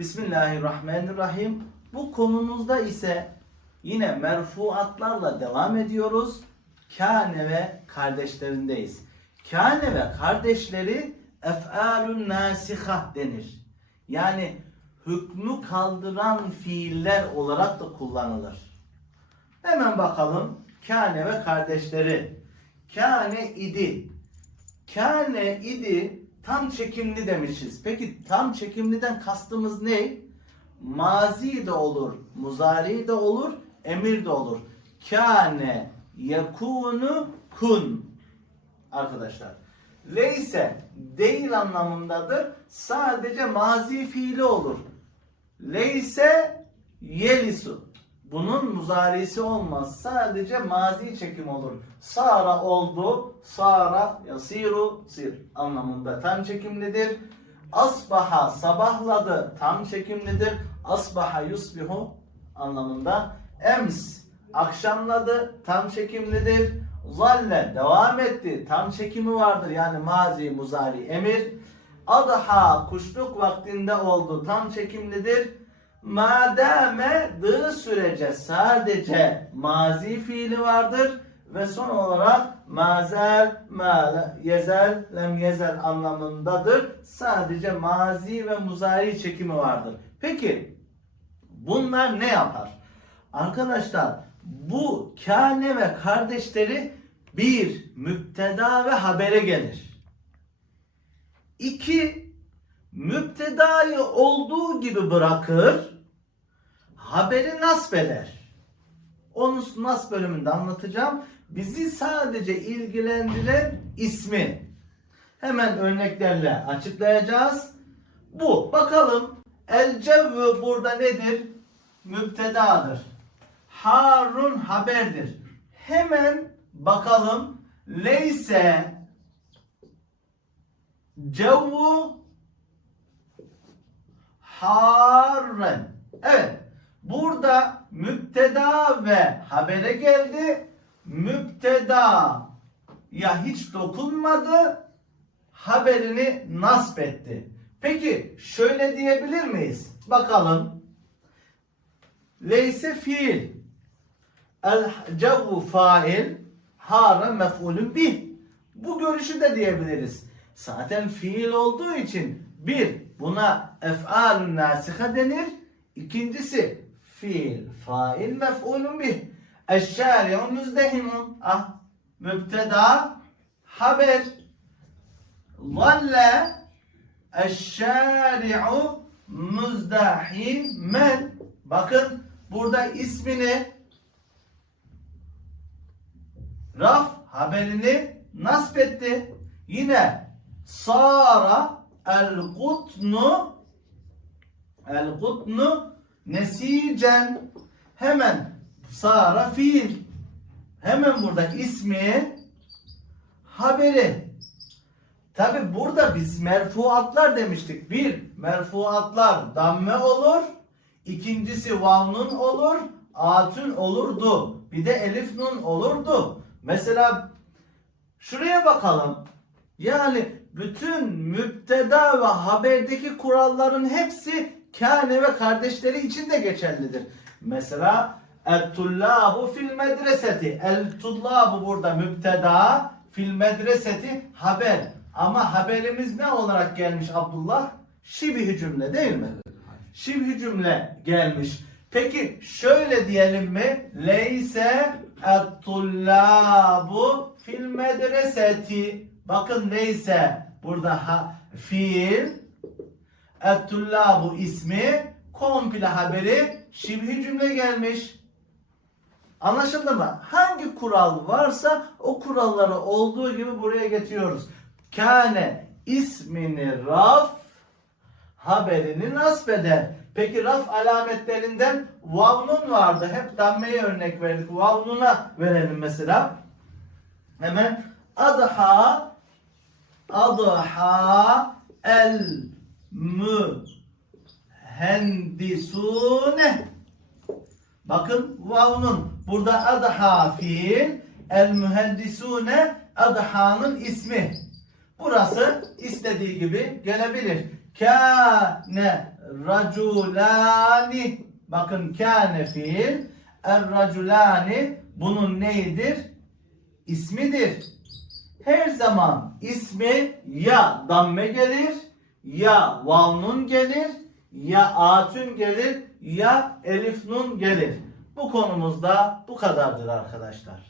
Bismillahirrahmanirrahim. Bu konumuzda ise yine merfuatlarla devam ediyoruz. Kâne ve kardeşlerindeyiz. Kâne ve kardeşleri ef'alun nasiha denir. Yani hükmü kaldıran fiiller olarak da kullanılır. Hemen bakalım kâne ve kardeşleri. Kâne idi. Kâne idi tam çekimli demişiz. Peki tam çekimliden kastımız ne? Mazi de olur, muzari de olur, emir de olur. Kâne yekûnu kun. Arkadaşlar. Leyse değil anlamındadır. Sadece mazi fiili olur. Leyse yelisu. Bunun muzarisi olmaz. Sadece mazi çekim olur. Sara oldu. Sara yasiru sir anlamında tam çekimlidir. Asbaha sabahladı tam çekimlidir. Asbaha yusbihu anlamında. Ems akşamladı tam çekimlidir. Zalle devam etti tam çekimi vardır yani mazi muzari emir. Adha kuşluk vaktinde oldu tam çekimlidir. Madame dığı sürece sadece mazi fiili vardır ve son olarak mazel, ma yezel, lem yezel anlamındadır. Sadece mazi ve muzari çekimi vardır. Peki bunlar ne yapar? Arkadaşlar bu kâne ve kardeşleri bir müpteda ve habere gelir. İki müptedayı olduğu gibi bırakır, haberi nasp eder. Onu nasp bölümünde anlatacağım. Bizi sadece ilgilendiren ismi. Hemen örneklerle açıklayacağız. Bu. Bakalım. El cevvü burada nedir? Müptedadır. Harun haberdir. Hemen bakalım. Leyse cevvu harren. Evet. Burada müpteda ve habere geldi. Müpteda ya hiç dokunmadı. Haberini nasp etti. Peki şöyle diyebilir miyiz? Bakalım. Leyse fiil. El cevvu fail. Hara mef'ulün bih. Bu görüşü de diyebiliriz. Zaten fiil olduğu için bir buna ef'alun nasiha denir. İkincisi fiil, fail, mef'ulun bih. Eşşari'un müzdehimun. Ah, mübteda, haber. Zalle eşşari'u müzdehimen. Bakın burada ismini raf haberini nasp etti. Yine sara el kutnu el kutnu nesicen. Hemen sara fiil. Hemen burada ismi haberi. Tabi burada biz merfuatlar demiştik. Bir merfuatlar damme olur. İkincisi vavnun olur atün olurdu. Bir de elif nun olurdu. Mesela şuraya bakalım. Yani bütün müpteda ve haberdeki kuralların hepsi kâne ve kardeşleri için de geçerlidir. Mesela el-tullabu fil medreseti. El-tullabu burada müpteda, fil medreseti haber. Ama haberimiz ne olarak gelmiş Abdullah? Şibih cümle değil mi? Şibih cümle gelmiş. Peki şöyle diyelim mi? Leyse et-tullabu fil medreseti. Bakın neyse burada ha, fiil et-tullabu ismi komple haberi şibhi cümle gelmiş. Anlaşıldı mı? Hangi kural varsa o kuralları olduğu gibi buraya getiriyoruz. Kâne ismini raf haberini nasp eder. Peki raf alametlerinden vavnun vardı. Hep dammeye örnek verdik. Vavnuna verelim mesela. Hemen adha adha el mühendisune Bakın vavnun burada adha fiil el mühendisune adha'nın ismi. Burası istediği gibi gelebilir. Kâne raculani bakın kâne fiil er raculani bunun neyidir? İsmidir. Her zaman ismi ya damme gelir, ya vav nun gelir, ya atün gelir, ya elif nun gelir. Bu konumuzda bu kadardır arkadaşlar.